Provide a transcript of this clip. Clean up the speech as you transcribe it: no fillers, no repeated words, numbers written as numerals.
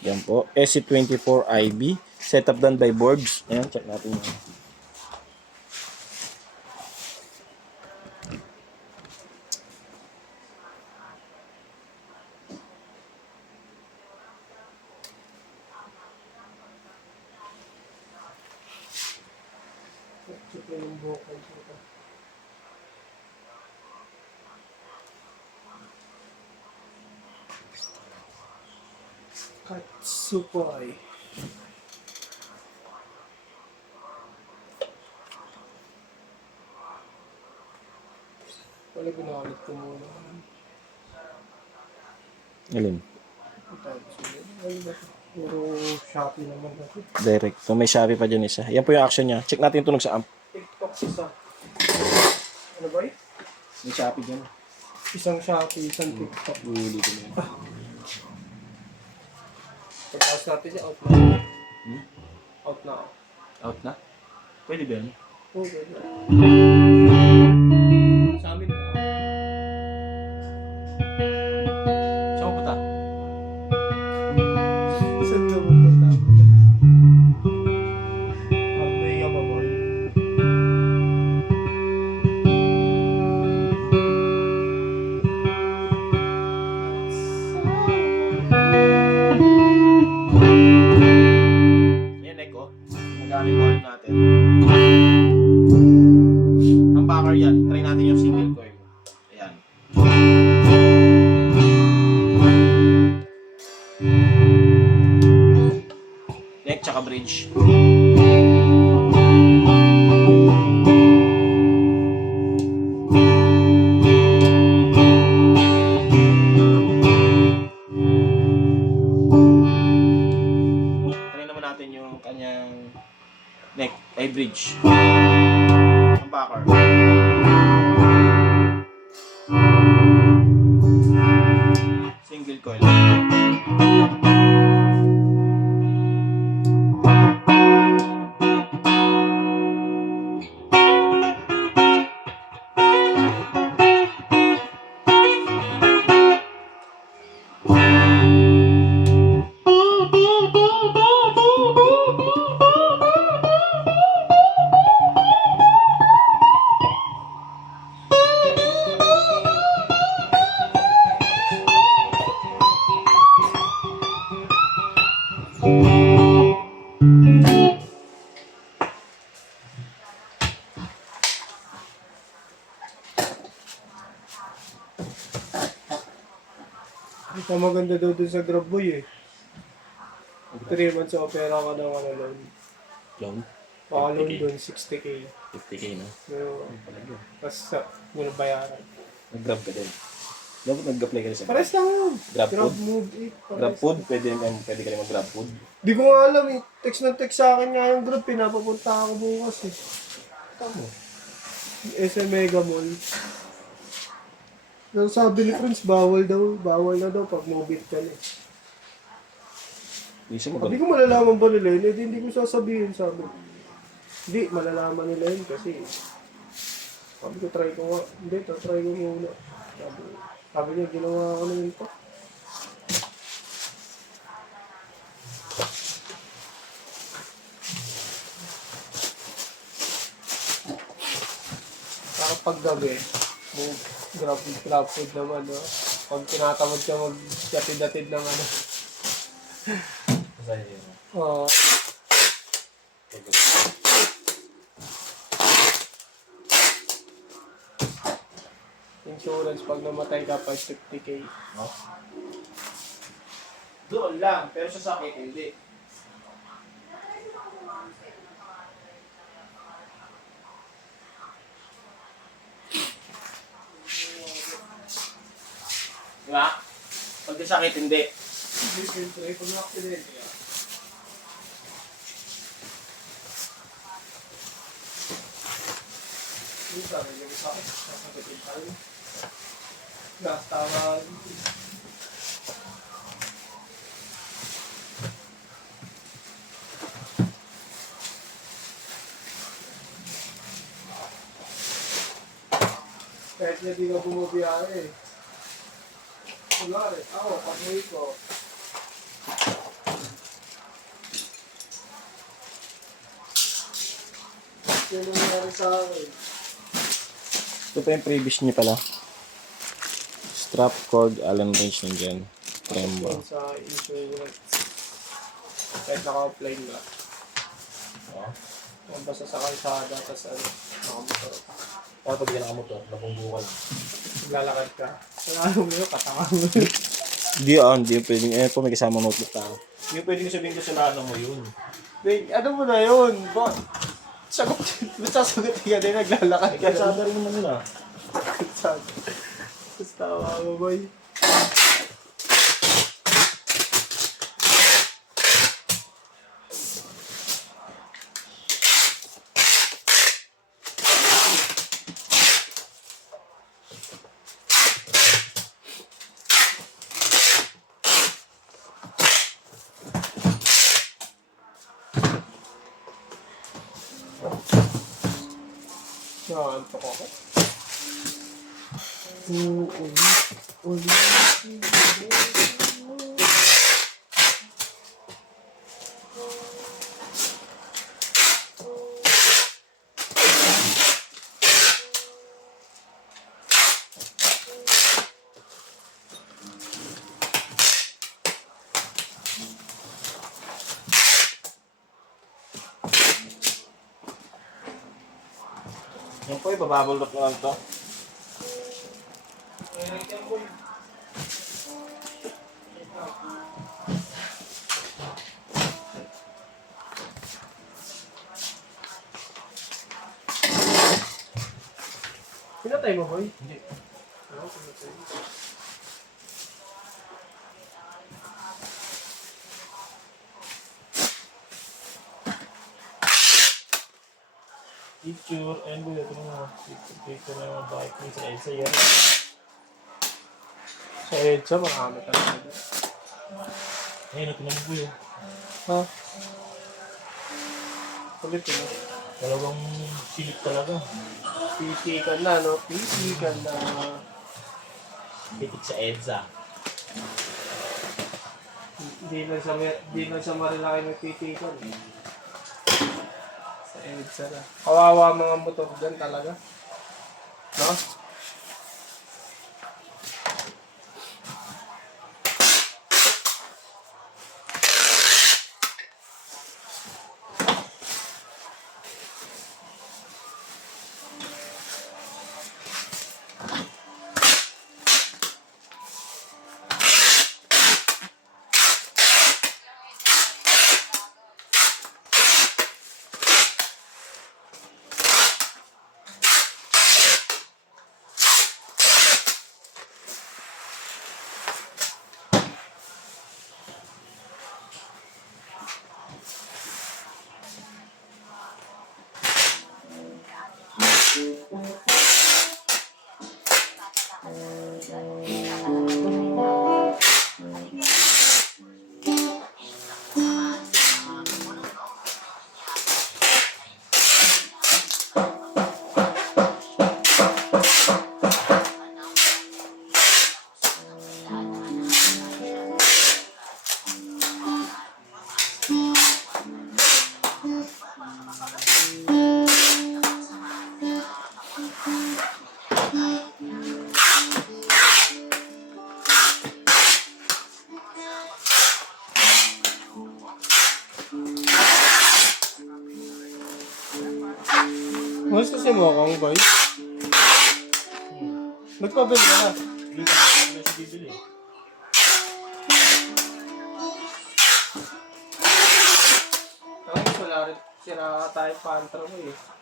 Yan po. SC24IB. Setup done by Borbs. Ayan, check natin yun. Katsupoi. Wala ginagalit ko muna. Alin? Puro Shopee naman kasi. Direct. So may Shopee pa dyan isa. Yan po yung action niya. Check natin yung tunog sa amp. TikTok isa. Ano ba yun? May Shopee dyan. Isang Shopee, isang TikTok. Huli ko na yan. Pagkakas natin siya, out na. Out na. Out na? Pwede ba yan? Oo, pwede. Sa amin na. Saan mo punta? Saan ka pupunta? Update ka ba, boy? Yan, Echo. Magkano yung volume natin? Ang backer yan. Try natin yung single coil. Ayan. Neck tsaka bridge. Try naman natin yung kanyang neck ay bridge. Ang backer. Single coil. Ito maganda daw dun sa Grabboy eh. 3 months sa opera ka ng ano loan. Loan? Paka-loan 50K. dun, 60K. 50K na. Pero, muna bayaran. Nag-grab ka din. Dapat nag-apply ka rin sa Pares lang yun. Grab Grab food? move eh. Grab food? Pwede ka rin mag-grab food. Di ko nga alam eh. Text ng text sa akin nga yung Grab. Pinapapunta ako bukas eh. Tama. SM Mega Mall. Pero sabi ni Prince, bawal na daw pag mobile ka na. Isa mo Sabi ko malalaman ba nila yun? Hindi ko sasabihin, sabi. Hindi, malalaman nila yun kasi sabi ko try ko nga. Hindi, try ko muna. Sabi niya, ginawa ko na yun pa. Saka pag gabi, grab food naman, no? Pag tinatamad ka mag-datid-datid ng ano. Masaya yun. Insurance, pag namatay ka, 50K. No? Doon lang, pero sa sakit hindi. Diba? Pag sa sakit hindi. Hindi, siyempre, pag na-accident ka. Hindi sabi yung sakit, sasagutin tayo. Tama. Kahit na di ka bumabiyahe eh. Kunwari, ako, pag-uwi ko, yung nangyari sa akin. Ito pa yung previous niya pala. Strap, cord, Allen wrench nandiyan. Tremba. Yun sa insurance. Kahit naka-offline ka. Oh. Kung basta sa kalsada, tapos ano, nakamotor ka. Tapos pag yan nakamotor, nabungbukan. Lalakad ka. Ano mo yun, katanga mo yun. Hindi pwedeng. Eh, po may kasama notebook tao. Hindi pwedeng sabihin ko sa lahat mo yun. Wait, ano mo na yun? Sagot, nasasagot ka din, naglalakad ka. Kalsada rin naman yun ah. Tapos tawa mo, boy. Nakakantok ako. Yan po, ibababulok na lang to. Pinatay mo, boy? Hindi. Ano, pinatay mo? Picture, and ito mo. Picture na yung bike ni sa Elsa yan. Sa EDSA, marami talaga. Ayun, ito naman po yun. Ha? Ulit yun. Dalawang silip talaga. PT ka na, no? PT ka na. Pitik sa EDSA. Di lang sa Marilaki may PT ka. Sa EDSA na. Kawawa mga motor dyan talaga. No? Mas kasi mo akong boy. Nagpabili ka na. Hindi ka na si bibili. Ay, wala rin. Sira tayo pantro mo eh.